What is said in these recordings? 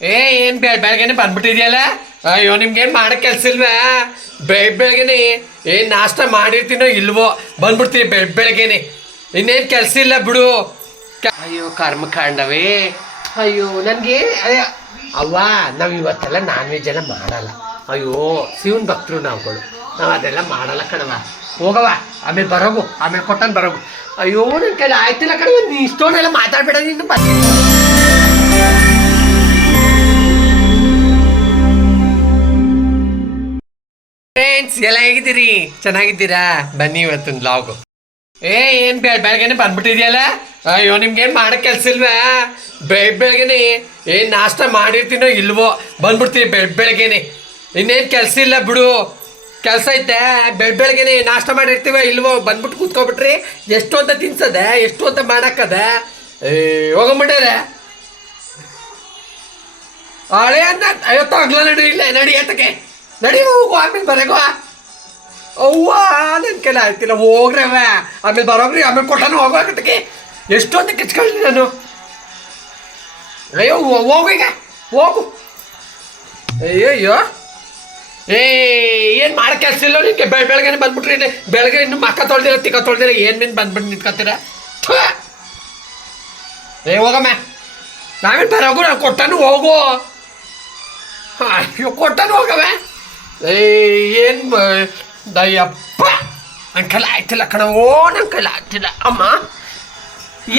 ಏ, ಏನ್ ಬೆಳ್ ಬೆಳಗ್ಗೆನೆ ಬಂದ್ಬಿಟ್ಟಿದ್ಯಲ್ಲ ಅಯ್ಯೋ, ನಿಮ್ಗೇನ್ ಮಾಡಕ್ ಕೆಲ್ಸ ಇಲ್ವಾ? ಬೆಳ್ ಬೆಳಗ್ಗೆನೆ ಏನ್ ನಾಷ್ಟ ಮಾಡಿರ್ತೀನೋ ಇಲ್ವೋ? ಬಂದ್ಬಿಡ್ತೀನಿ ಬೆಳ್ ಬೆಳಗ್ಗೆನೆ ಇನ್ನೇನ್ ಕೆಲ್ಸ ಇಲ್ಲ ಬಿಡು. ಅಯ್ಯೋ ಕರ್ಮ ಕಾಂಡವೇ ಅಯ್ಯೋ, ನನ್ಗೆ ಅವ್ವ ನಾವ್ ಇವತ್ತೆಲ್ಲ ನಾನ್ ವೆಜ್ ಎಲ್ಲ ಮಾಡಲ್ಲ. ಅಯ್ಯೋ, ಶಿವನ್ ಭಕ್ತರು ನಾವುಗಳು. ನಾವ್ ಅದೆಲ್ಲ ಮಾಡಲ್ಲ ಕಣವ ಹೋಗವ ಆಮೇಲೆ ಬರೋಗು, ಆಮೇಲೆ ಕೊಟ್ಟನ್ ಬರೋಗು. ಅಯ್ಯೋ, ನನ್ ಕೈಲಿ ಆಯ್ತಿಲ್ಲ ಕಣವ ನೀ ಇಷ್ಟೊಂದೆಲ್ಲ ಮಾತಾಡ್ಬೇಡ ನೀನು. ಫ್ರೆಂಡ್ಸ್ ಎಲ್ಲ ಹೇಗಿದ್ದೀರಿ? ಚೆನ್ನಾಗಿದ್ದೀರಾ? ಬನ್ನಿ ಇವತ್ತಿನ ಲಾಗು ಏ, ಏನ್ ಬೆಳ್ ಬೆಳಗ್ಗೆನೆ ಬಂದ್ಬಿಟ್ಟಿದ್ಯಲ್ಲ? ಅಯ್ಯೋ, ನಿಮ್ಗೇನ್ ಮಾಡಕ್ ಕೆಲ್ಸ ಇಲ್ವಾ? ಬೆಳ್ ಬೆಳಗ್ಗೆನೆ ಏನ್ ನಾಷ್ಟ ಮಾಡಿರ್ತೀನೋ ಇಲ್ವೋ? ಬಂದ್ಬಿಡ್ತೀನಿ ಬೆಳ್ ಬೆಳಗ್ಗೆನೆ. ಇನ್ನೇನು ಕೆಲ್ಸ ಇಲ್ಲ ಬಿಡು. ಕೆಲ್ಸ ಐತೆ. ಬೆಳ್ ಬೆಳಗ್ಗೆನೆ ನಾಷ್ಟ ಮಾಡಿರ್ತೀವ ಇಲ್ವೋ? ಬಂದ್ಬಿಟ್ಟು ಕೂತ್ಕೊಬಿಟ್ರಿ. ಎಷ್ಟು ಅಂತ ತಿನ್ಸದ, ಎಷ್ಟು ಅಂತ ಮಾಡಕ್ಕದ. ಏ ಹೋಗಂಬಿಟ್ಟಾರೆ ಹಳೆ ಅಂತ ಅಯ್ಯೋ, ತಗ್ಲ ನಡಿ, ಇಲ್ಲ, ನಡಿ, ಎತ್ತಕ್ಕೆ. ನಡಿ ಹೋಗು, ಆಮೇಲೆ ಬರಗೋ ಅವ್ವ ನನ್ನ ಕೈಲಿ ಆಯ್ತಿಲ್ಲ ಹೋಗ್ರವ ಆಮೇಲೆ ಬರೋಗ್ರಿ ಆಮೇಲೆ ಕೊಟ್ಟನು ಹೋಗೋಕತ್ತಕ್ಕೆ ಎಷ್ಟೊಂದು ಕಿಚ್ಕೊಳ್ಳಿ ನಾನು. ಅಯ್ಯೋ ಹೋಗು ಈಗ, ಹೋಗು. ಅಯ್ಯೋ ಅಯ್ಯೋ ಏ, ಏನು ಮಾಡೋ ಕೆಲಸ ಇಲ್ಲ ನಿಮಗೆ ಬೆಳ ಬೆಳಗ್ಗೆ ಬಂದ್ಬಿಟ್ರಿ ಬೆಳಗ್ಗೆ ಇನ್ನು ಮಕ್ಕ ತೊಳ್ದಿರ, ತಿಕ್ಕ ತೊಳ್ದಿರ, ಏನು ನಿನ್ ಬಂದ್ಬಿಟ್ಟು ನಿಂತ್ಕೊತೀರ. ಏ, ಹೋಗಮ್ಮ. ನಾವೇನು ಬರೋಗು ನಾನು ಕೊಟ್ಟನು ಹೋಗು. ಅಯ್ಯೋ, ಕೊಟ್ಟನು ಹೋಗವೆ. ಏನು ದಯ್ಯಪ್ಪ? ನನ್ನ ಆಯ್ತಿಲ್ಲ ಕಣವೋ ನನ್ನ ಕೈಲಿ ಆಗ್ತಿಲ್ಲ ಅಮ್ಮ,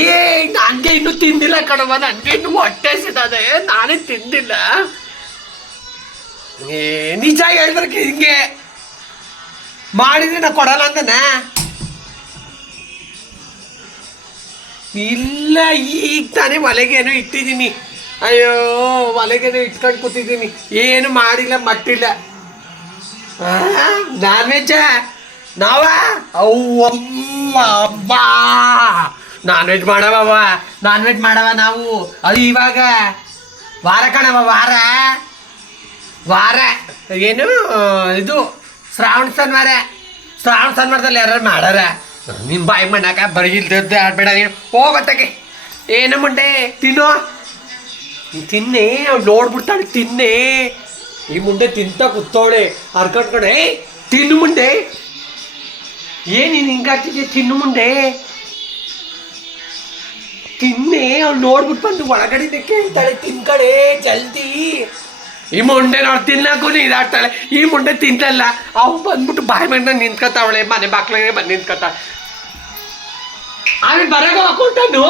ಏ ನನಗೆ ಇನ್ನೂ ತಿಂದಿಲ್ಲ ಕಣವ ನನಗೆ ಇನ್ನೂ ಹೊಟ್ಟೆ ಸಿದದೆ ನಾನೇ ತಿಂದಿಲ್ಲ. ಏ, ನಿಜ ಹೇಳಿದ್ರೆ ಹಿಂಗೆ ಮಾಡಿದ್ರೆ ನಾ ಕೊಡಲ್ಲ ಅಂದನ? ಇಲ್ಲ, ಈಗ ತಾನೇ ಒಲೆಗೇನೋ ಇಟ್ಟಿದ್ದೀನಿ. ಅಯ್ಯೋ, ಒಲೆಗೇನೋ ಇಟ್ಕೊಂಡು ಕೂತಿದ್ದೀನಿ. ಏನು ಮಾಡಿಲ್ಲ, ಮಟ್ಟಿಲ್ಲ. ನಾನ್ ವೆಜ್ಜ ನಾವ? ಅವ್ವಮ್ಮ ಅಮ್ಮ ನಾನ್ ವೆಜ್ ಮಾಡವ ನಾನ್ ವೆಜ್ ಮಾಡವ ನಾವು. ಅದು ಇವಾಗ ವಾರ ಕಣವ ವಾರ. ವಾರ. ಏನು, ಇದು ಶ್ರಾವಣ ಶನಿವಾರ. ಶ್ರಾವಣ ಶನಿವಾರದಲ್ಲಿ ಯಾರು ಮಾಡಾರ? ನಿಮ್ಮ ಬಾಯಿ ಮಾಡಾಕ ಬರೀ ಇಲ್ದದ್ದು ಆಡ್ಬೇಡ ನೀನು. ಹೋಗತ್ತಕ್ಕೆ ಏನು ಮುಂಡೆ? ತಿನ್ನೇ. ತಿನ್ನೆ ಅವ್ಳು ನೋಡ್ಬಿಡ್ತಾಳೆ ತಿನ್ನೆ. ಈ ಮುಂದೆ ತಿಂತ ಕೂತವಳೆ. ಅರ್ಕಟ್ಕಡೆ ಏ ತಿನ್ನು ಮುಂದೆ ಏನ್ ನೀನು ಹಿಂಗಾಗ್ತಿದ್ಯಾ ತಿನ್ನು ಮುಂದೆ ತಿನ್ನೆ, ಅವ್ಳು ನೋಡ್ಬಿಟ್ಟು ಬಂದು ಒಳಗಡೆ ಕೇಳ್ತಾಳೆ ತಿನ್ಕಡೆ ಜಲ್ದಿ. ಈ ಮುಂಡೆ ನೋಡಿ ತಿನ್ನಕ್ಕೂ ಇದಾಡ್ತಾಳೆ ಈ ಮುಂಡೆ ತಿಂತಲ್ಲ, ಅವ್ನು ಬಂದ್ಬಿಟ್ಟು ಬಾಯಿ ಮಣ್ಣ ನಿಂತ್ಕೊತಾವಳೆ, ಮನೆ ಬಾಕ್ಲಿಗೆ ಬಂದು ನಿಂತ್ಕೊತಾಳೆ. ಆಮೇಲೆ ಬರಗ ಹಾಕೊಂಡನು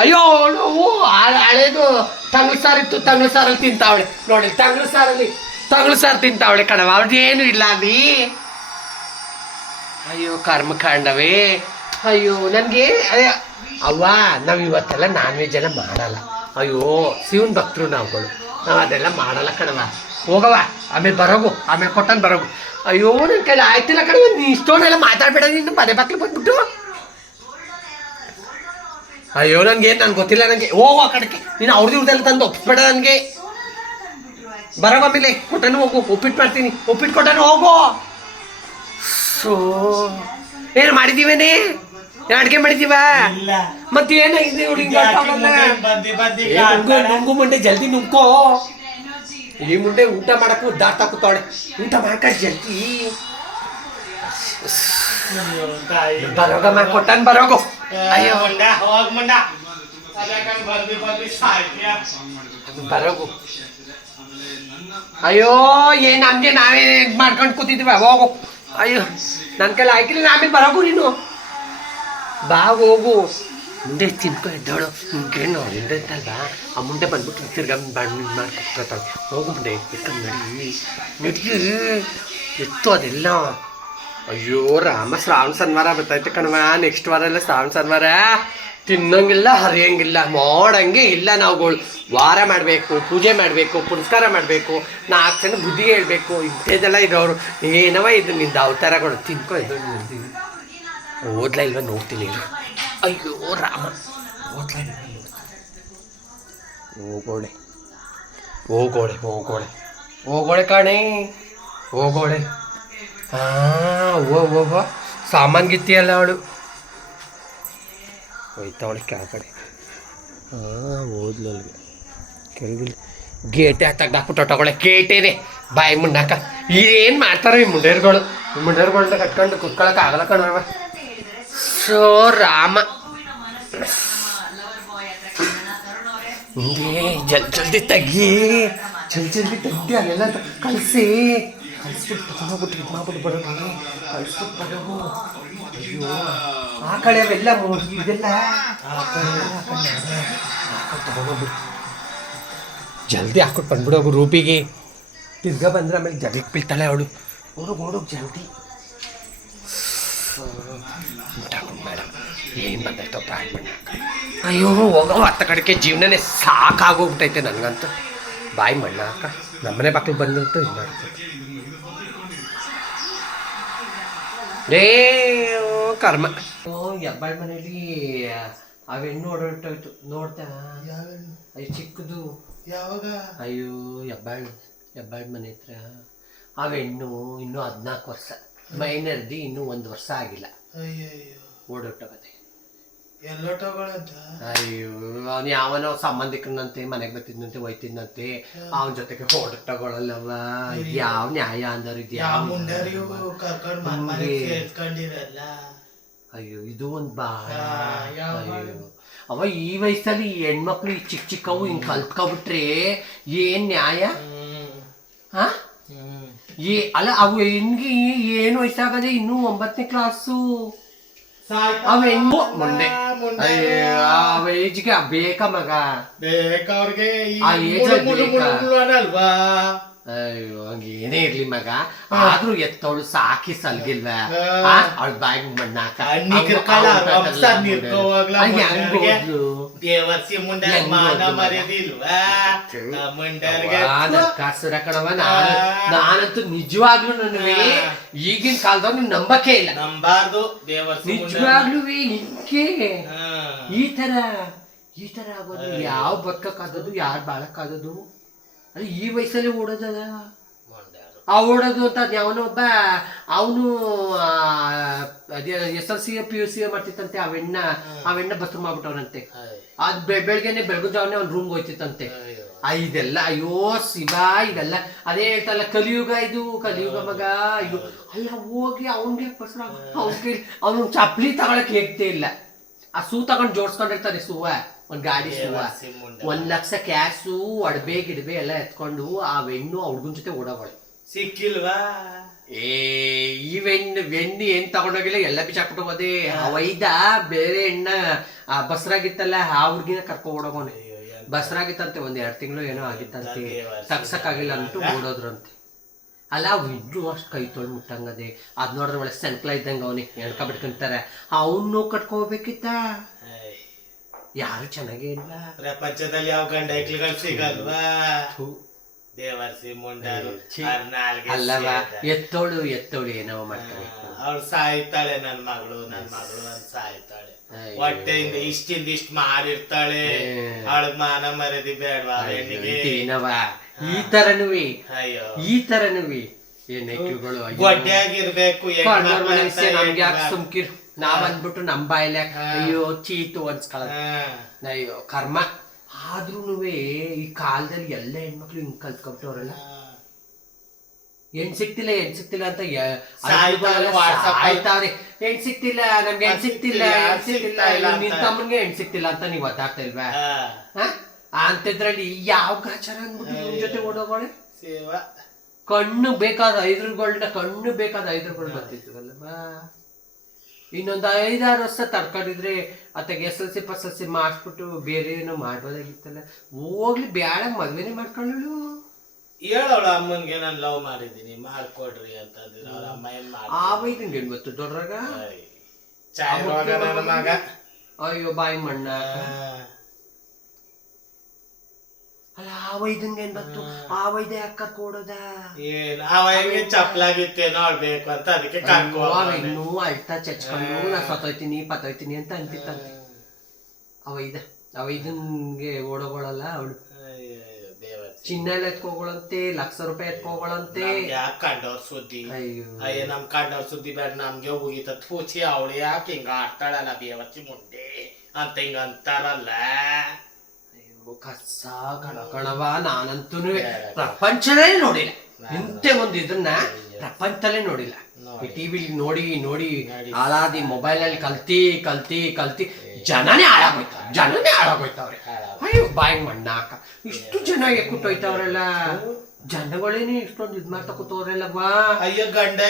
ಅಯ್ಯೋ ನಾವು ಹಳೇದು ತಂಗ್ಳು ಸಾರು ಇತ್ತು, ತಂಗ್ಳು ಸಾರಲ್ಲಿ ತಿಂತಾವಳೆ. ನೋಡಿ, ತಂಗ್ಳು ಸಾರಲ್ಲಿ, ತಂಗ್ಳು ಸಾರು ತಿಂತಾವಳೆ ಕಣವ ಅವ್ರದ್ದು ಏನು ಇಲ್ಲ ಅಲ್ಲಿ ಅಯ್ಯೋ ಕರ್ಮ ಕಾಂಡವೇ ಅಯ್ಯೋ, ನನಗೆ ಅವ್ವ ನಾವು ಇವತ್ತೆಲ್ಲ ನಾನ್ ವೆಜ್ ಎಲ್ಲ ಮಾಡಲ್ಲ. ಅಯ್ಯೋ, ಶಿವನ್ ಭಕ್ತರು ನಾವುಗಳು. ನಾವು ಅದೆಲ್ಲ ಮಾಡಲ್ಲ ಕಣವ ಹೋಗವ ಆಮೇಲೆ ಬರೋಗು, ಆಮೇಲೆ ಕೊಟ್ಟನ್ ಬರೋಗು. ಅಯ್ಯೋ ನನ್ನ ಕೈಯಲ್ಲಿ ಆಯ್ತಿಲ್ಲ ಕಣವ ನೀ ಇಷ್ಟೊಂದೆಲ್ಲ ಮಾತಾಡ್ಬೇಡ, ನೀನು ಮನೆ ಬಾಕ್ಲು ಬಂದ್ಬಿಟ್ಟು. ಅಯ್ಯೋ ನನಗೆ ನನ್ಗೆ ಗೊತ್ತಿಲ್ಲ ನನಗೆ ಹೋಗು ಆ ಕಡೆಗೆ. ನೀನು ಅವ್ರದ್ದು ಇವ್ರದ್ದೆಲ್ಲ ತಂದು ಒಪ್ಪಿಸ್ಬೇಡ ನನಗೆ ಬರೋ ಆಮೇಲೆ ಕೊಟ್ಟನು ಹೋಗು ಉಪ್ಪಿಟ್ಟು ಮಾಡ್ತೀನಿ. ಉಪ್ಪಿಟ್ಟು ಕೊಟ್ಟನು ಹೋಗು. ಸೋ ಏನು ಮಾಡಿದ್ದೀವೇನೆ ಅಡುಗೆ ಮಾಡಿದೀವ? ಇಲ್ಲ. ಮತ್ತೆ ಏನಾಗಿದೆ ನುಂಗು ಮುಂಡೆ ಜಲ್ದಿ ನುಂಗ್ಕೋ. ಈ ಮುಂಡೆ ಊಟ ಮಾಡಕ್ಕೂ ದಾಟ ಕೂತಾವಳೆ. ಊಟ ಮಾಡ್ಕ ಜಲ್ದಿ. ಬರೋಗಮ್ಮ ಕೊಟ್ಟನ್ ಬರೋಗು. ಅಯ್ಯೋ. ಮುಂಡ ಹೋಗ್ ಮುಂಡ. ಬಂದಿ ಬಂದಿ ಸಾಯ್ತೀಯ ಬರೋಗು. ಅಯ್ಯೋ ಏನ್ ನಮ್ಗೆ ನಾವೇ ಇದ್ ಮಾಡ್ಕೊಂಡು ಕೂತಿದ್ವಿ ಹೋಗು. ಅಯ್ಯೋ ನನ್ನ ಕೈಲಿ ಆಯ್ತಿಲ್ಲ ಆಮೇಲೆ ಬರೋಗು ನೀನು. ಬಾ ಹೋಗು. ಮುಂದೆ ತಿನ್ಕೊ ಎದ್ದೋಳು. ನಿನ್ಗೇನು ಹಿಂದೆ ಅಂತಲ್ವಾ? ಆ ಮುಂದೆ ಬಂದ್ಬಿಟ್ಟು ತಿರ್ಗ ಬಂದು ಮಾಡ್ಕೊತಾಳೆ ಹೋಗು ಮುಂದೆ ಎತ್ಕೊಂಡು ನಡಿ. ನಡಿ. ಎತ್ತು ಅದೆಲ್ಲ. ಅಯ್ಯೋ, ರಾಮ ಶ್ರಾವಣ ಶನಿವಾರ ಬರ್ತೈತೆ ಕಣವ ನೆಕ್ಸ್ಟ್ ವಾರ ಎಲ್ಲ ಶ್ರಾವಣ ಶನಿವಾರ. ತಿನ್ನಂಗಿಲ್ಲ, ಹರಿಯಂಗಿಲ್ಲ, ಮಾಡಂಗೆ ಇಲ್ಲ ನಾವುಗಳು. ವಾರ ಮಾಡಬೇಕು, ಪೂಜೆ ಮಾಡಬೇಕು, ಪುನಸ್ಕಾರ ಮಾಡಬೇಕು, ನಾಲ್ಕು ಜನ ಬುದ್ಧಿ ಹೇಳಬೇಕು, ಇಂಥದ್ದೆಲ್ಲ ಇರೋರು ಏನವ ಇದು ನಿಂದ ಅವತಾರಗಳು? ತಿನ್ಕೋ ಇದು. ಓದ್ಲಾ ಇಲ್ವ? ನೋಡ್ತೀನಿ ಅಯ್ಯೋ, ರಾಮ. ಓದ್ಲಾ ಹೋಗೋಳೆ. ಹೋಗೋಳೆ ಹೋಗೋಳೆ. ಹೋಗೋಳೆ ಕಾಣೆ. ಹೋಗೋಳೆ. ಹಾ ಓ ಓ ಓ ಸಾಮಾನ್ ಗಿತ್ತಿಯಲ್ಲ ಅವಳು. ಹೋಯ್ತವಳು ಕೆಳಗಡೆ. ಹಾಂ ಓದ್ಲು ಅಲ್ಲಿಗೆ. ಕೆಳಗಿಲ್ ಗೇಟೆ ತೆಗ್ದಾಕ್ಬಿಟ್ಟು ತಗೊಳ್ಳೆ. ಗೇಟೇನೆ ಬಾಯಿ ಮುಂಡಾಕ. ಏನು ಮಾಡ್ತಾರೆ ಈ ಮುಂಡೇರ್ಗಳು? ಈ ಮುಂಡೇರ್ಗಳ್ನ ಕಟ್ಕೊಂಡು ಕುತ್ಕೊಳಕ್ ಆಗಲ್ಲ ಕಣವ ಸೋ, ರಾಮ. ಹಿಂಗೆ ಜಲ್ ಜಲ್ದಿ ತೆಗಿ ಜಲ್ ಜಲ್ದಿ ತೆಗ್ದಿ ಅಲ್ಲೆಲ್ಲ ಕಳ್ಸಿ. ಅಯ್ಯೋ. ಆ ಕಡೆ ಅವೆಲ್ಲ ಜಲ್ದಿ ಹಾಕ್ಬಿಟ್ಟು ಬಂದ್ಬಿಡೋಗು ರೂಪಿಗೆ. ತಿರ್ಗಾ ಬಂದ್ರೆ ಆಮೇಲೆ ಜಗಕ್ಕೆ ಬೀಳ್ತಾಳೆ ಅವಳು. ಓಡೋಗಿ ಓಡೋಗಿ ಜಲ್ದಿ. ಮೇಡಮ್ ಏನು ಬಂದಾಯ್ತು ಪ್ರಾಣ್ ಬಣ್ಣ ಅಯ್ಯೋ, ಹೋಗೋ ಹತ್ತ ಕಡೆಗೆ ಜೀವನನೇ ಸಾಕಾಗೋಗ್ಬಿಟ್ಟೈತೆ ನನಗಂತೂ. ಬಾಯಿ ಮಣ್ಣ ಹಾಕ ನಮ್ಮನೆ ಬಾಕ್ಲು ಬಂದಂತೂ ಇದು ಮಾಡ್ತಾರೆ ಓ, ಕರ್ಮ. ಓ ಹೆಬ್ಬಾಳ್ ಮನೇಲಿ ಆ ಹೆಣ್ಣು ಓಡಾಟೋಯ್ತು ನೋಡ್ತಾ? ಅಯ್ಯೋ ಚಿಕ್ಕದು. ಯಾವಾಗ? ಅಯ್ಯೋ ಹೆಬ್ಬಾಳ್ ಹೆಬ್ಬಾಳ್ ಮನೆ ಹತ್ರ. ಆ ಹೆಣ್ಣು ಇನ್ನೂ ಹದಿನಾಲ್ಕು ವರ್ಷ. ಮೈನರ್ದಿ ಇನ್ನೂ ಒಂದು ವರ್ಷ ಆಗಿಲ್ಲ. ಓಡೋಟ ಓಡೋಟೋಗದೆ ಎಲ್ಲೋ ಅಯ್ಯೋ ಅವ್ನು ಯಾವನೋ ಸಂಬಂಧಿಕನಂತೆ ಮನೆಗೆ ಬರ್ತಿದ್ನಂತೆ ಒಯ್ತಿದ್ನಂತೆ ಅವನ ಜೊತೆಗೆ ಹೊರಟಗಳಲ್ಲವ ಯಾವ ನ್ಯಾಯ ಅಂದರು ಯಾವ ಯಾವ ಮುಂಡಾರಿಗೂ ಕರ್ಕೊಂಡ್ ಮನ್ ಹಂಗೆ. ಸೇರ್ಕೊಂಡಿರಲ್ಲ ಅಯ್ಯೋ ಇದು ಒಂದು ಬಾ ಅಯ್ಯೋ. ಅವ ಈ ವಯಸ್ಸಲ್ಲಿ ಈ ಹೆಣ್ಮಕ್ಳು ಈ ಚಿಕ್ಕ ಚಿಕ್ಕವು ಹಿಂಗ್ ಕಲ್ತ್ಕೊಬಿಟ್ರೆ ಏನ್ ನ್ಯಾಯ? ಹಾ? ಏ ಅಲ್ಲ ಅವು ಹೆಣ್ಗೆ ಏನು ವಯಸ್ಸಾಗದೆ ಇನ್ನೂ ಒಂಬತ್ತನೇ ಕ್ಲಾಸು? ಅವ ಹೆಣ್ಣು ಮೊನ್ನೆ ಅವ ಏಜ್ಗೆ ಬೇಕ ಮಗ ಆ ಬೇಕಾ? ಮುಳು ಅನ್ನಲ್ವಾ ಅಯ್ಯೋ ಏನೇ ಇರ್ಲಿ ಮಗ. ಆದ್ರೂ ಎತ್ತವಳು ಸಾಕಿ ಸಲ್ಗಿಲ್ವ. ಅವಳ ಬ್ಯಾಗ್ ಮಣ್ಣಾಕ. ದೇವರ್ಸಿ ಮಾನ ಕಣವ ನಾನು ನಾನಂತೂ ನಿಜವಾಗ್ಲೂ ನನಗೆ ಈಗಿನ ಕಾಲದವ್ರು ನಂಬಕ್ಕೆ ಇಲ್ಲ. ನಂಬಾರ್ದು ದೇವರ್ಸಿ ನಿಜವಾಗ್ಲೂ ಹಿಂಗೆ. ಈ ತರ ಈ ತರ ಆಗೋದು ಯಾವ ಬದುಕಕ್ಕಾದದು ಯಾರು ಬಾಳಕ್ಕಾದದು ಅದು ಈ ವಯಸ್ಸಲ್ಲಿ ಓಡೋದದ. ಆ ಓಡೋದು ಅಂತ ಅದು ಯಾವನೋ ಒಬ್ಬ ಅವನು S L C P U C ಮಾಡ್ತಿತ್ತಂತೆ ಅವೆಣ್ಣ ಅವೆಣ್ಣ ಬಸ್ ಮಾಡ್ಬಿಟ್ಟವನಂತೆ ಅಯ್ಯ್. ಅದ್ ಬೆಳಗ್ಗೆನೆ ಬೆಳಗ್ಗೆ ಜಾವನೆ ಅವ್ನ ರೂಮ್ಗೆ ಹೋಯ್ತಿತ್ತಂತೆ. ಅಯ್ಯೋ. ಇದೆಲ್ಲ ಅಯ್ಯೋ ಶಿವ ಇದೆಲ್ಲ. ಅದೇ ಹೇಳ್ತಲ್ಲ ಕಲಿಯುಗ ಇದು ಕಲಿಯುಗ ಮಗ ಇದು ಅಲ್ಲ ಹೋಗಿ ಅವನ್ಗೆ ಬಸ್ರ ಅವ್ನಿಗೆ ಅವನು ಚಪ್ಲಿ ತಗೊಳಕ್ ಹೇಗ್ತೇ ಇಲ್ಲ. ಆ ಸೂ ತಗೊಂಡ್ ಜೋಡ್ಸ್ಕೊಂಡಿರ್ತಾನೆ ಸೂವ. ಒಂದ್ ಗಾಡಿ. ಒಂದ್ ಲಕ್ಷ ಕ್ಯಾಶು ಒಡಬೆ ಗಿಡಬೆ ಎಲ್ಲ ಎತ್ಕೊಂಡು ಆ ವೆಣ್ಣು ಆ ಹುಡುಗನ್ ಜೊತೆ ಓಡಾಗಳು ಸಿಕ್ಕಿಲ್ವಾ? ಏ ಈ ವೆಣ್ಣು ವೆಣ್ಣು ಏನ್ ತಗೊಂಡೋಗಿಲ್ಲ? ಎಲ್ಲ ಬಿಚ್ಚಾಕ್ಬಿಟ್ಟು ಹೋದೆ. ಅವೈದ ವೈದ ಬೇರೆ ಹೆಣ್ಣ ಆ ಬಸ್ರಾಗಿತ್ತಲ್ಲ ಆ ಹುಡ್ಗಿನ ಕರ್ಕೊ ಓಡೋಗೋನೆ. ಬಸ್ರಾಗಿತ್ತಂತೆ ಒಂದ್ ಎರಡ್ ತಿಂಗಳು ಏನೋ ಆಗಿತ್ತಂತೆ. ತಗ್ಸಕ್ಕಾಗಿಲ್ಲ ಅಂತ ಓಡೋದ್ರಂತೆ. ಅಲ್ಲ ಇನ್ನು ಅಷ್ಟು ಕೈ ತೊಳ್ ಮುಟ್ಟಂಗದೆ. ಅದ್ ನೋಡಿದ್ರೆ ಒಳ್ಳೆ ಸಂಕ್ಲ ಇದ್ದಂಗ ಅವನಿಗೆ ಎಣ್ಕ ಬಿಟ್ಕೊಂತಾರೆ ಅವನು ಕಟ್ಕೋಬೇಕಿತ್ತ. ಯಾರು ಚೆನ್ನಾಗೇ ಇಲ್ಲ. ಪ್ರಪಂಚದಲ್ಲಿ ಯಾವ ಗಂಡ ಐಕ್ಳುಗಳು ಸಿಗಲ್ವಾ? ಥು. ದೇವರ್ಸಿ ಮುಂಡಾರು ಛೀ. ನಾಲ್ಗೆ ಅಲ್ಲವ ಎತ್ತೋಳು ಎತ್ತೋಳು ಏನೋ ಮಾಡ್ತಾರೆ. ಅವ್ಳು ಸಾಯ್ತಾಳೆ ನನ್ ಮಗಳು ನನ್ ಮಗಳು ಅಂತ ಸಾಯ್ತಾಳೆ. ಅಯ್ಯೋ. ಹೊಟ್ಟೆಯಿಂದ ಇಷ್ಟಿಂದ ಇಷ್ಟ ಮಾರಿರ್ತಾಳೆ. ಏ. ಅವಳಗ್ ಮಾನ ಮರದಿ ಬೇಡವಾ ಹೆಣ್ಣಿಗೆ? ಏನವ ಈ ತರನುವಿ. ಅಯ್ಯೋ. ಈ ತರನುವಿ. ಏನ್ ಗೊಡ್ಡೆಯಾಗಿರ್ಬೇಕು ಹೆಣ್ಮಕ್ಳು ಅಂತ ನಮ್ಗೆ ಯಾಕೆ ಹೇಳ್ಬಾರ್ದು. ಸುಮ್ಕಿರು ನಾವ್ ಅಂದ್ಬಿಟ್ಟು ನಮ್ ಬಾಯಿಲೆ ಅಯ್ಯೋ ಚೀತು ಅನ್ಸ್ಕೊಳ್ಳೋದು. ಅಯ್ಯೋ ಕರ್ಮ ಆದ್ರೂ ಈ ಕಾಲದಲ್ಲಿ ಎಲ್ಲ ಹೆಣ್ಮಕ್ಳು ಹಿಂಗ್ ಕಲ್ತ್ಕೊಂಬಿಟ್ಟವ್ರಲ್ಲ ಹೆಣ್ ಸಿಕ್ತಿಲ್ಲ ಹೆಣ್ ಸಿಕ್ತಿಲ್ಲ ಅಂತ ಆಯ್ತಾವ್ರಿ ಹೆಣ್ ಸಿಕ್ತಿಲ್ಲ ನಮ್ಗೆ ಹೆಣ್ ಸಿಕ್ತಿಲ್ಲ ಹೆಣ್ ಸಿಕ್ತಿಲ್ಲ ನಿನ್ ಅಂತ. ತಮ್ಮನ್ಗೆ ಹೆಣ್ ಸಿಕ್ತಿಲ್ಲ ಅಂತ ನೀವ್ ಒದ್ದಾಡ್ತಾ ಇಲ್ವಾ? ಅಂತದ್ರಲ್ಲಿ ಹ? ಅಂತಿದ್ರಲ್ಲಿ ಯಾವ ಗಾಚಾರ ಅಂದ್ಬಿಟ್ಟು ನಿಮ್ ಜೊತೆ ಓಡೋಗೋಳೆ? ಕಣ್ಣು ಬೇಕಾದ ಐದ್ರುಗಳ್ನ ಕಣ್ಣು ಬೇಕಾದ ಐದ್ರುಗಳು ಬರ್ತಿದ್ವಲ್ವಾ ಇನ್ನೊಂದು ಐದಾರು ವರ್ಷ ತಡ್ಕೊಂಡಿದ್ರೆ ಅತ್ತಾಗ S L C pass L C ಮಾಡಿಸ್ಬಿಟ್ಟು ಬೇರೆ ಏನೋ ಮಾಡ್ಬೋದಾಗಿತ್ತಲ್ಲ. ಹೋಗ್ಲಿ ಬ್ಯಾಡ ಮದ್ವೆನೇ ಮಾಡ್ಕೊಳ್ಳಳು. ಹೇಳವಳ ಅಮ್ಮನ್ಗೆ ನಾನು ಲವ್ ಮಾಡಿದೀನಿ ಮಾಡ್ಕೊಡ್ರಿ ಅಂತ ಅವ್ರ ಅಮ್ಮ ಏನ್ ಆ ದೊಡ್ಡರಾಗ ಮಗ. ಅಯ್ಯೋ ಬಾಯಿ ಮಣ್ಣ. ಅಲ್ಲ ಆ ವೈದ್ಯಂಗೆ ಏನ್ ಗೊತ್ತು ಆ ವೈದ್ಯ ಯಾಕೆ ಕರ್ಕೊಡೋದ ಏನ್ ಅವ ಹೆಂಗೆ ಚಪ್ಲಾಗಿತ್ತೇನೋ ಆಡ್ಬೇಕು ಅಂತ ಅದಕ್ಕೆ ಕರ್ಕೊ ಇನ್ನೂ ಅಳ್ತಾ ಚಚ್ಕೊಂಡು ನಾ ಸತ್ತೋಯ್ತೀನಿ ಪತ್ತೋಯ್ತೀನಿ ಅಂತ ಅಂತಿತ್ತ ಆ ವೈದ್ಯ ಆ ವೈದ್ಯನ್ಗೆ ಓಡೋಗಳಲ್ಲ ಅವಳು. ಚಿನ್ನ ಎಲ್ಲ ಎತ್ಕೋಗಳಂತೆ ಲಕ್ಷ ರೂಪಾಯಿ ಎತ್ಕೋಗಳಂತೆ ಯಾಕೆ ಕಂಡವ್ರ ಸುದ್ದಿ? ಅಯ್ಯೋ. ನಮ್ ಕಂಡವ್ರ ಸುದ್ದಿ ಬೇಡ ನಮ್ಗೆ ಹೋಗಿತ್ತ ಪೂಚಿ ಅವಳು ಯಾಕೆ ಹಿಂಗ ಆಡ್ತಾಳಲ್ಲ ಬೇವತ್ತಿ ಮುಂದೆ? ಅಂತ ಹಿಂಗ ಅಂತಾರಲ್ಲ. ಕಸ ಕಣಕಣವ ನಾನಂತೂ ಪ್ರಪಂಚನೇ ನೋಡಿಲ್ಲ. ಇಂತೆ ಒಂದು ಇದನ್ನ ಪ್ರಪಂಚದಲ್ಲೇ ನೋಡಿಲ್ಲ. ಈ ಟಿವಿಲಿ ನೋಡಿ ನೋಡಿ ಹಾಳಾದಿ ಮೊಬೈಲ್ ಅಲ್ಲಿ ಕಲ್ತಿ ಕಲ್ತಿ ಕಲ್ತಿ ಜನನೇ ಹಾಳಾಗೋಯ್ತಾವ ಜನನೇ ಹಾಳಾಗೋಯ್ತಾವ್ರೆ ಅಯ್ಯೋ ಬಾಯಿ ಮಣ್ಣಾಕ. ಇಷ್ಟು ಜನ ಎಕ್ಕುಟ್ಟೋಯ್ತಾವ್ರಲ್ಲ ಜನಗಳೇನೆ ಇಷ್ಟೊಂದು ಇದ್ ಮಾಡ್ತಾ ಕೂತವ್ರಲ್ಲವಾ ಅಯ್ಯೋ ಗಂಡ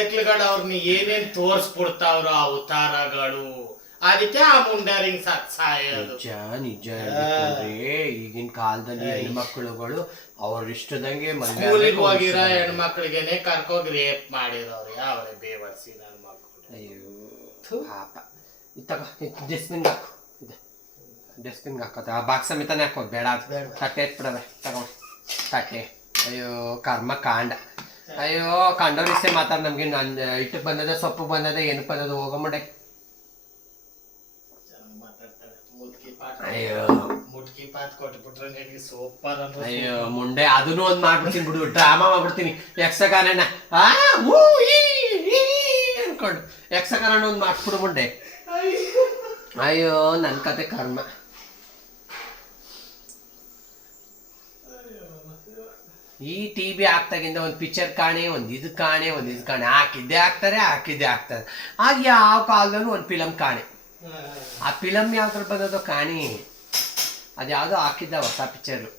ಅವ್ರನ್ನ ಏನೇನ್ ತೋರ್ಸ್ಬಿಡ್ತಾವ್ರ ಅವತಾರಗಳು ಅದಕ್ಕೆ ಆ ಮುಂಡರಿಂಗ್ ಸತ್ ಸಾಯೋದು ನಿಜ ನಿಜ ಹೇಳ್ಬೇಕಂದ್ರೆ ಈಗಿನ ಕಾಲದಲ್ಲಿ ಹೆಣ್ಮಕ್ಳುಗಳು ಅವ್ರ ಇಷ್ಟದಂಗೆ ಮದ್ವೆ ಸ್ಕೂಲಿಗೆ ಆಗ್ಬೇಕು ಹೋಗಿರೋ. ಹೆಣ್ಮಕ್ಳಿಗೆನೆ ಕರ್ಕೋಗಿ ರೇಪ್ ಮಾಡಿರೋರು ಯಾವ್ರೆ ಬೇವರ್ಸಿ ನನ್ನ ಮಕ್ಕಳು ಅಯ್ಯೋ ಪಾಪ. ಇತ್ತಗ ಡಸ್ಟ್ಬಿನ್ಗೆ ಹಾಕು. ಡಸ್ಟ್ಬಿನ್ಗೆ ಹಾಕೋತ. ಆ ಬಾಕ್ಸ್ ಸಮೇತನೇ ಹಾಕೋದು ಬೇಡ ಅದು. ಬೇಡ. ತಟ್ಟೆ ಎತ್ಬಿಡವೆ ತಗೊಂಡು ತಟ್ಟೆ. ಅಯ್ಯೋ ಕರ್ಮ ಕಾಂಡ. ಅಯ್ಯೋ ಕಂಡೋರಿಸೆ ಮಾತಾಡ ನಮ್ಗೆ. ನಾನು ಇಟ್ಟು ಬಂದದ ಸೊಪ್ಪು ಬಂದದ ಏನು ಬಂದದ ಚೆನ್ನಾಗ್ ಅಯ್ಯೋ. ಮುಟ್ಕಿ ಪಾತ್ ಕೊಟ್ಬಿಟ್ರೆ ನಿನಗೆ ಸೂಪರ್ ಅಯ್ಯೋ ಮುಂಡೆ ಅದನ್ನು ಒಂದ್ ಮಾಡ್ಬಿಡ್ತೀನಿ ಬಿಡು. ಡ್ರಾಮಾ ಮಾಡ್ಬಿಡ್ತೀನಿ. ಯಕ್ಷಗಾನನ. ಆ ಊ ಈ ಈ ಅನ್ಕೊಂಡು. ಯಕ್ಷಗಾನ ಒಂದ್ ಮಾಡ್ಬಿಡು ಮುಂಡೆ. ಅಯ್ಯೋ ನನ್ನ ಕತೆ ಕರ್ಮ. ಈ ಟಿ ವಿ ಹಾಕ್ದಾಗಿಂದ ಒಂದು ಪಿಕ್ಚರ್ ಕಾಣೆ ಒಂದು ಇದು ಕಾಣೆ ಒಂದು ಇದು ಕಾಣೆ. ಹಾಕಿದ್ದೆ ಹಾಕ್ತಾರೆ ಹಾಕಿದ್ದೆ ಹಾಕ್ತಾರೆ ಆಗ ಯಾವ ಕಾಲದಲ್ಲೂ ಒಂದು ಫಿಲಮ್ ಕಾಣೆ. ಆ ಫಿಲಮ್ ಯಾವ್ದ್ರ ಬಂದದೋ ಕಾಣಿ ಅದ್ಯಾವುದೋ ಹಾಕಿದ್ದ ಹೊಸ ಪಿಕ್ಚರು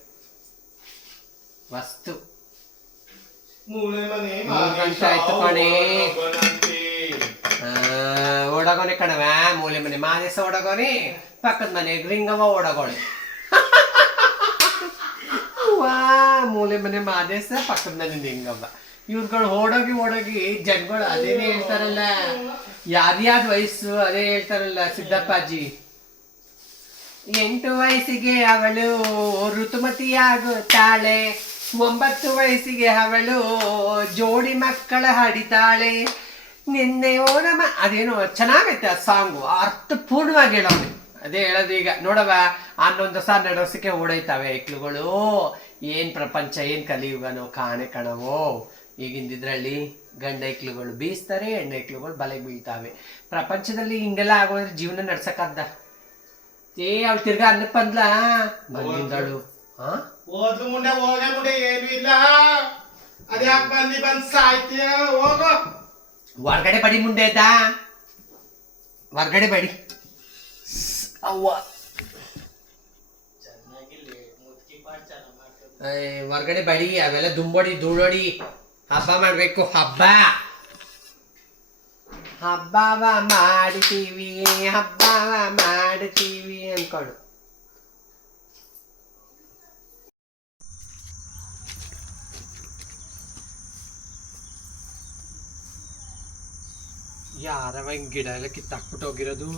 ವಸ್ತು ಮೂಳೆ ಮನೆ ಮೂರ್ ಗಂಟೆ ಆಯ್ತು ಕಣೆ. ಆ, ಓಡಗೋನೆ ಕಣವ ಮೂಲೆ ಮನೆ ಮಾದೇಶ ಓಡಗೋನೆ ಪಕ್ಕದ ಮನೆ ರಿಂಗವ ಓಡಗೋಳೆ ವಾ ಮೂಲೆ ಮನೆ ಮಾದೇಶ ಪಕ್ಕದ ಮನೆ ರಿಂಗವ್ವ ಇವ್ರುಗಳು ಓಡೋಗಿ ಓಡೋಗಿ ಜನಗಳು ಅದೇನೇ ಹೇಳ್ತಾರಲ್ಲ ಯಾರ್ಯಾದ ವಯಸ್ಸು, ಅದೇ ಹೇಳ್ತಾರಲ್ಲ ಸಿದ್ದಪ್ಪಾಜಿ. ಎಂಟು ವಯಸ್ಸಿಗೆ ಅವಳು ಋತುಮತಿಯಾಗುತ್ತಾಳೆ. ಒಂಬತ್ತು ವಯಸ್ಸಿಗೆ ಅವಳು ಜೋಡಿ ಮಕ್ಕಳ ಹಾಡಿತಾಳೆ. ನಿನ್ನೆ ಓಣಮ ಅದೇನೋ ಚೆನ್ನಾಗೈತೆ ಆ ಸಾಂಗು, ಅರ್ಥಪೂರ್ಣವಾಗಿ ಹೇಳೋದು. ಅದೇ ಹೇಳೋದು ಈಗ ನೋಡವ ಹನ್ನೊಂದು ಸಾರ್ ನಡೋಸಕ್ಕೆ ಓಡೈತಾವೆ ಹೆಕ್ಳುಗಳು ಏನ್ ಪ್ರಪಂಚ, ಏನ್ ಕಲಿಯುಗನೋ ಕಾಣೆ ಕಣವೋ. ಈಗಿಂದಿದ್ರಲ್ಲಿ ಗಂಡ ಐಕ್ಳುಗಳು ಬೀಸ್ತಾರೆ ಹೆಣ್ಣೈಕ್ಳುಗಳು ಬಲೆಗೆ ಬೀಳ್ತಾವೆ. ಪ್ರಪಂಚದಲ್ಲಿ ಹಿಂಗೆಲ್ಲ ಆಗೋದ್ರೆ ಜೀವನ ನಡ್ಸಕ್ಕದ್ದ ಏ ಅವ್ಳು ತಿರ್ಗಾ ಅನ್ನಕ್ಕೆ ಬಂದ್ಲ? ಬಂದಿಂದಳು. ಹಾ ಹೋದ್ರು ಮುಂಡೆ ಹೋಗೇ ಮುಂಡೆ ಏನು ಇಲ್ಲ. ಅದ್ಯಾಕ್ ಬಂದಿ ಬಂದ್ ಸಾಯ್ತೀಯ? ಹೋಗೋ. ಹೊರ್ಗಡೆ ಬಡಿ ಮುಂದೆ ಆಯ್ತಾ ಹೊರ್ಗಡೆ ಬಡಿ. ಅವ್ವ. ಹೊರ್ಗಡೆ ಬಡಿ ಅವೆಲ್ಲ ದುಂಬಡಿ ಧೂಳೋಡಿ. ಹಬ್ಬ ಮಾಡಬೇಕು, ಹಬ್ಬ. ಹಬ್ಬವ ಮಾಡ್ತೀವಿ ಹಬ್ಬವ ಮಾಡ್ತೀವಿ ಅನ್ಕೊಂಡು ಯಾರವ ಹಿಂಗೆ ಗಿಡ ಎಲ್ಲ ಕಿತ್ತಾಕ್ಬಿಟ್ಟು ಹೋಗಿರೋದು?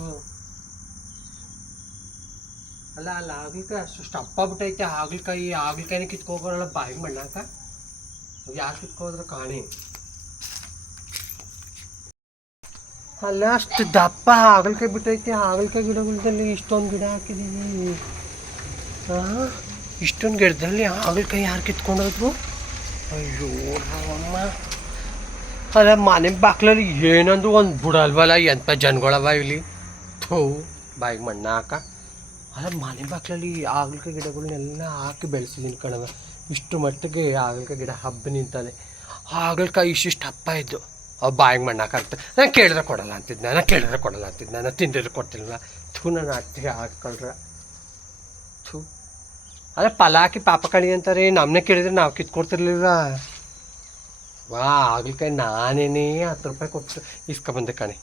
ಅಲ್ಲ ಅಲ್ಲ ಆಗ್ಲಿಕಾಯಿ ಅಷ್ಟು ಸ್ಟಪ್ಪ ಬಿಟ್ಟೈತೆ ಹಾಗಲಕಾಯಿ, ಹಾಗಲಕಾಯಿನ ಕಿತ್ಕೋಬರಲ್ಲ ಬಾಯಿಗೆ ಮಣ್ಣಾಕ? ಯಾರು ಕಿತ್ಕೋದ್ರ ಕಾಣಿ? ಅಲ್ಲ, ಅಷ್ಟು ದಪ್ಪ ಹಾಗಲಕಾಯಿ ಬಿಟ್ಟೈತಿ, ಹಾಗಲಕಾಯಿ ಗಿಡಗಳಲ್ಲಿ ಇಷ್ಟೊಂದು ಗಿಡ ಹಾಕಿದೀನಿ. ಹಾಂ ಇಷ್ಟೊಂದು ಗಿಡದಲ್ಲಿ ಹಾಗಲಕಾಯಿ ಯಾರು ಕಿತ್ಕೊಂಡೋದ್ರು? ಅಯ್ಯೋ, ರಾಮಮ್ಮ. ಅಲ್ಲ, ಮನೆ ಬಾಕ್ಲಲ್ಲಿ ಏನಂದ್ರು ಒಂದು ಬುಡಲ್ವಲ್ಲ ಎಂಥ ಜನಗಳವ ಇಲ್ಲಿ? ಥೂ, ಬಾಯಿಗೆ ಮಣ್ಣ ಹಾಕ ಅಲ್ಲ, ಮನೆ ಬಾಕ್ಲಲ್ಲಿ ಹಾಗಲಕಾಯಿ ಗಿಡಗಳನ್ನೆಲ್ಲ ಹಾಕಿ ಬೆಳೆಸಿದ್ದೀನಿ ಕಣವ ಇಷ್ಟು ಮಟ್ಟಿಗೆ ಹಾಗಲಕಾಯಿ ಗಿಡ ಹಬ್ಬ ನಿಂತಾನೆ ಹಾಗಲಕಾಯಿ ಇಷ್ಟಿಷ್ಟು ಹಬ್ಬ ಇದ್ದು ಅವು ಬಾಯಿಗೆ ಮಣ್ಣು ಹಾಕಾಗ್ತದೆ ನಾನು ಕೇಳಿದ್ರೆ ಕೊಡಲ್ಲ ಅಂತಿದ್ದೆ ನಾನು ಕೇಳಿದ್ರೆ ಕೊಡಲ್ಲ ಅಂತಿದ್ದೆ ನಾನು ತಿಂದಿದ್ರೆ ಕೊಡ್ತಿಲ್ಲ ಥೂ ನಾನು ಅತ್ತಿಗೆ ಹಾಕ್ಕೊಳ್ರೆ. ಥೂ. ಅದೇ ಫಲ ಹಾಕಿ ಪಾಪ ಕಳಿ ಅಂತಾರೆ ನಮ್ಮನ್ನೇ ಕೇಳಿದ್ರೆ ನಾವು ಕಿತ್ಕೊಡ್ತಿರ್ಲಿಲ್ಲ. ವಾ ಹಾಗಲಕಾಯಿ ನಾನೇನೇ ಹತ್ತು ರೂಪಾಯಿ ಕೊಟ್ಟು ಇಸ್ಕೊಬಂದೆ ಕಣೆ.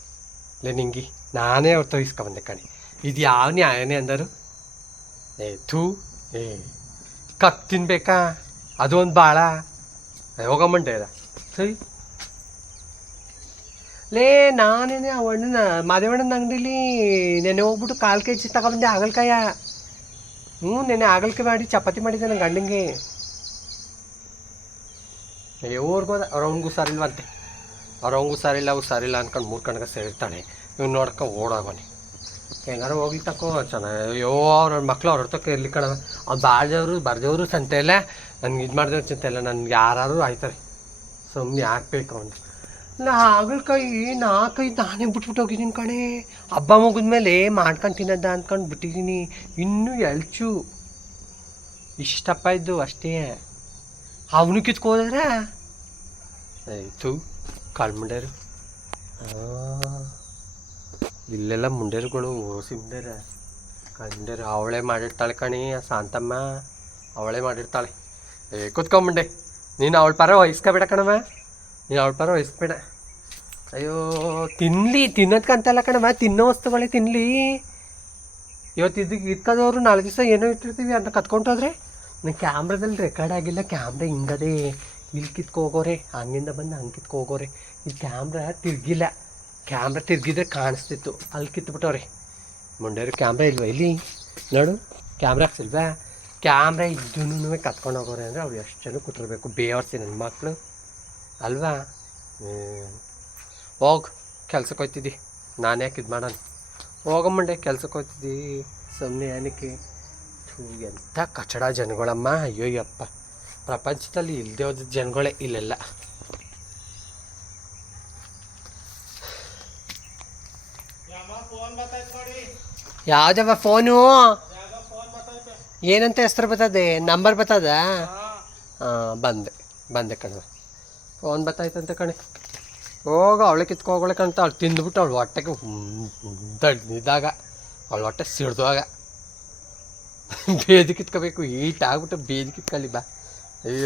ಇಲ್ಲ ನಿಂಗಿ, ನಾನೇ ಅವ್ರ ಇಸ್ಕೊಬಂದೆ ಕಣೆ. ಇದು ಯಾವ ನ್ಯಾಯನೇ ಅಂದರು? ಏ ಥೂ, ಏ ಕಕ್ ತಿನ್ಬೇಕಾ ಅದು ಒಂದು ಭಾಳ ಹೋಗಮ್ಮಂಟ ಇದ ಸರಿ ಲೇ, ನಾನೇನೆ ಆ ಅಣ್ಣನ ಮಾದೇವಣ್ಣನ ಅಂಗಡಿಲಿ ನೆನೆ ಹೋಗ್ಬಿಟ್ಟು ಕಾಲು ಕೆ ಜಿ ತಗೊಬಂದೆ ಆಗಲ್ಕಾಯ ಹ್ಞೂ, ನೆನೆ ಹಾಗಲಕಾಯಿ ಮಾಡಿ ಚಪಾತಿ ಮಾಡಿದ್ದೆ ನನ್ನ ಗಂಡಂಗೆ ಎವ್ರಿಗೋದ ಅವ್ರ ಅವ್ನಿಗೂ ಹುಷಾರಿಲ್ವಂತೆ. ಅವ್ರ ಅವ್ರು ಹುಷಾರಿಲ್ಲ ಅನ್ಕೊಂಡು ಮೂರು ಕಣ್ಗೆ ಸೇರಿರ್ತಾಳೆ. ಇವ್ನು ನೋಡ್ಕೊ ಓಡೋಗೋನಿ. ಹೆಂಗಾರ ಹೋಗ್ಲಿ ತಕೋ ಚೆನ್ನಾಗಿ ಅಯ್ಯೋ ಅವ್ರ ಮಕ್ಳು ಅವ್ರ ತಕ್ಕ ಇರ್ಲಿ ಕಣವ ಅವ್ನು ಬರ್ದವರು ಸಂತೆ ಇಲ್ಲ. ನನ್ಗೆ ಇದು ಮಾಡಿದವ್ರು ಚಿಂತೆ ಇಲ್ಲ. ನನ್ಗೆ ಯಾರು ಆಯ್ತಾರೆ. ಸುಮ್ಮನೆ ಹಾಕ್ಬೇಕು ಅಂತ ನಾ ಹಾಗಲಕಾಯಿ ನಾಲ್ಕೈದು ನಾನೇ ಬಿಟ್ಬಿಟ್ಟು ಹೋಗಿದ್ದೀನಿ ಕಣೆ. ಹಬ್ಬ ಮುಗಿದ್ಮೇಲೆ ಮಾಡ್ಕೊಂಡು ತಿನ್ನೋದ ಅಂದ್ಕೊಂಡು ಬಿಟ್ಟಿದ್ದೀನಿ. ಇನ್ನೂ ಎಳ್ಚು ಇಷ್ಟಪ್ಪ ಇದ್ದು ಅಷ್ಟೇ. ಅವನು ಕಿತ್ಕೋದ್ರ ಆಯಿತು. ಕಾಳು ಮುಂಡ್ಯಾರು ಇಲ್ಲೆಲ್ಲ ಮುಂಡೇರುಗಳು ಓಸಿ ಕಂಡರ ಅವಳೆ ಮುಂಡೇರು ಅವಳೇ ಮಾಡಿರ್ತಾಳೆ ಕಣಿ ಶಾಂತಮ್ಮ ಅವಳೆ ಮಾಡಿರ್ತಾಳೆ. ಏ ಕುತ್ಕೊಂಬಂಡೆ ನೀನು ಅವಳ ಪರ ವಹಿಸ್ಕೊಬೇಡ ಕಣಮ್ಮ ನೀನು ಅವಳ ಪರ ವಹಿಸ್ಬೇಡ. ಅಯ್ಯೋ, ತಿನ್ಲಿ, ತಿನ್ನೋದ್ಕಂತಲ್ಲ ಕಣಮ್ಮ ತಿನ್ನೋ ವಸ್ತುಗಳೇ ತಿನ್ನಲಿ ಇವತ್ತು ಇದಕ್ಕೆ ಇಟ್ಕೋದವ್ರು ನಾಲ್ಕು ದಿವಸ ಏನೋ ಇಟ್ಟಿರ್ತೀವಿ ಅಂತ ಕತ್ಕೊಂಡು ಹೋದ್ರೆ? ನನ್ನ ಕ್ಯಾಮ್ರಾದಲ್ಲಿ ರೆಕಾರ್ಡ್ ಆಗಿಲ್ಲ, ಕ್ಯಾಮ್ರಾ ಹಿಂಗದೇ. ಇಲ್ಲಿ ಕಿತ್ಕೊ ಹೋಗೋರೆ ಹಂಗಿಂದ ಬಂದು ಹಂಗೆ ಕಿತ್ಕೊ ಹೋಗೋರೆ ಈ ಕ್ಯಾಮ್ರಾ ತಿರ್ಗಿಲ್ಲ. ಕ್ಯಾಮ್ರಾ ತಿರ್ಗಿದ್ರೆ ಕಾಣಿಸ್ತಿತ್ತು. ಅಲ್ಲಿ ಕಿತ್ಬಿಟ್ಟವ್ರೆ. ಮುಂಡೇರು ಕ್ಯಾಮ್ರಾ ಇಲ್ವಾ? ಇಲ್ಲಿ ನೋಡು, ಕ್ಯಾಮ್ರಾ ಹಾಕ್ಸಿಲ್ವಾ? ಕ್ಯಾಮ್ರಾ ಇದ್ದೂ ಕತ್ಕೊಂಡು ಹೋಗೋರೆ ಅಂದರೆ ಅವ್ರು ಎಷ್ಟು ಜನ ಕೂತಿರ್ಬೇಕು? ಬೇವರ್ಸಿ ನನ್ನ ಮಕ್ಕಳು ಅಲ್ವಾ? ಹೋಗ್ ಕೆಲ್ಸಕ್ಕೆ ಹೋಯ್ತಿದ್ದಿ. ನಾನು ಯಾಕೆ ಇದು ಮಾಡೋಣ? ಹೋಗಮ್ಮಂಡೆ ಕೆಲ್ಸಕ್ಕೆ ಹೋಗ್ತಿದ್ದಿ ಸುಮ್ಮನೆ ಏನಕ್ಕೆ? ಥೂ, ಎಂಥ ಕಚಡ ಜನಗಳಮ್ಮ. ಅಯ್ಯೋಯ್ಯಪ್ಪ. ಯಪ್ಪ ಪ್ರಪಂಚದಲ್ಲಿ ಇಲ್ಲದೆ ಹೋದ ಜನಗಳೇ ಇಲ್ಲೆಲ್ಲ ಫೋನ್ ಬರ್ತೈತೆ ನೋಡಿ ಯಾವ್ದವ ಫೋನು? ಏನಂತ ಹೆಸರು ಬರ್ತದೆ? ನಂಬರ್ ಬರ್ತದ? ಹಾಂ. ಬಂದೆ. ಬಂದೆ ಕಣವ ಫೋನ್ ಬತ್ತಾಯ್ತಂತೆ ಕಣೆ. ಹೋಗ ಅವಳೆ ಕಿತ್ಕೋಗಳೆ ಕಣ್ತ. ಅವಳು ತಿಂದ್ಬಿಟ್ಟು ಅವಳು ಹೊಟ್ಟೆಗೆ ಇದ್ದಾಗ. ಅವಳ ಹೊಟ್ಟೆ ಸಿಡ್ದಾಗ ಬೇದಿ ಕಿತ್ಕೋಬೇಕು. ಈಟ್ ಆಗ್ಬಿಟ್ಟು ಬೇದಿ ಕಿತ್ಕೊಳ್ಳಿ ಬಾ.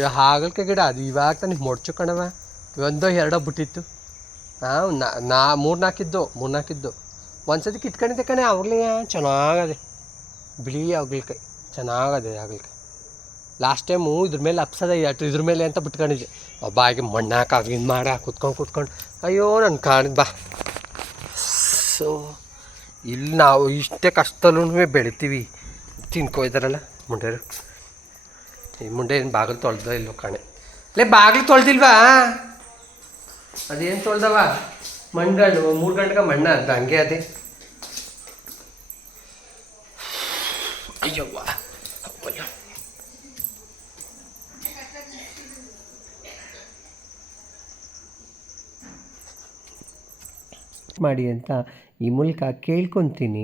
ಹಾಗಲ್ಕೆ ಗಿಡ. ಅದು ಇವಾಗ ತಾನೆ ಮೊಡ್ಚು ಕಣವ ಒಂದೋ ಎರಡೋ ಬಿಟ್ಟಿತ್ತು. ಹಾಂ ನಾ ಮೂರು ನಾಲ್ಕಿದ್ದು ನಾಲ್ಕಿದ್ದು ಒಂದ್ಸತಿ ಕಿತ್ಕೊಂಡಿದ್ದೆ ಕಣೆ ಆಗಲಿ ಚೆನ್ನಾಗದೆ. ಬಿಳಿ ಆಗ್ಲಿಕ್ಕೆ ಚೆನ್ನಾಗದೆ ಆಗ್ಲಿಕ್ಕೆ ಲಾಸ್ಟ್ ಟೈಮು ಇದ್ರ ಮೇಲೆ ಅಪ್ಸದ ಅಷ್ಟು ಇದ್ರ ಮೇಲೆ ಅಂತ ಬಿಟ್ಕೊಂಡಿದ್ದೆ. ಒಬ್ಬ ಹಾಗೆ ಮಣ್ಣು ಹಾಕಾಗ ಇದು ಮಾಡ ಕುತ್ಕೊಂಡು ಕುತ್ಕೊಂಡು. ಅಯ್ಯೋ ನನ್ನ ಕಾಣಿದ್ ಬಾ. ಸೊ ಇಲ್ಲಿ ನಾವು ಇಷ್ಟೇ ಕಷ್ಟದಲ್ಲೂ ಬೆಳಿತೀವಿ. ತಿನ್ಕೋಯ್ತಾರಲ್ಲ ಮುಂಡೆರು. ಈ ಮುಂಡೆ ಏನು ಬಾಗಿಲು ತೊಳೆದ ಇಲ್ಲೋ ಕಾಣೆ. ಲೇ, ಬಾಗಿಲು ತೊಳ್ದಿಲ್ವಾ? ಅದೇನು ತೊಳ್ದವ? ಮಣ್ಗಂಡು ಮೂರು ಗಂಟೆಗೆ ಮಣ್ಣ ಅಂತ ಹಂಗೆ ಅದೇ. ಅಯ್ಯವ್ವ ಮಾಡಿ ಅಂತ ಈ ಮೂಲಕ ಕೇಳ್ಕೊತೀನಿ.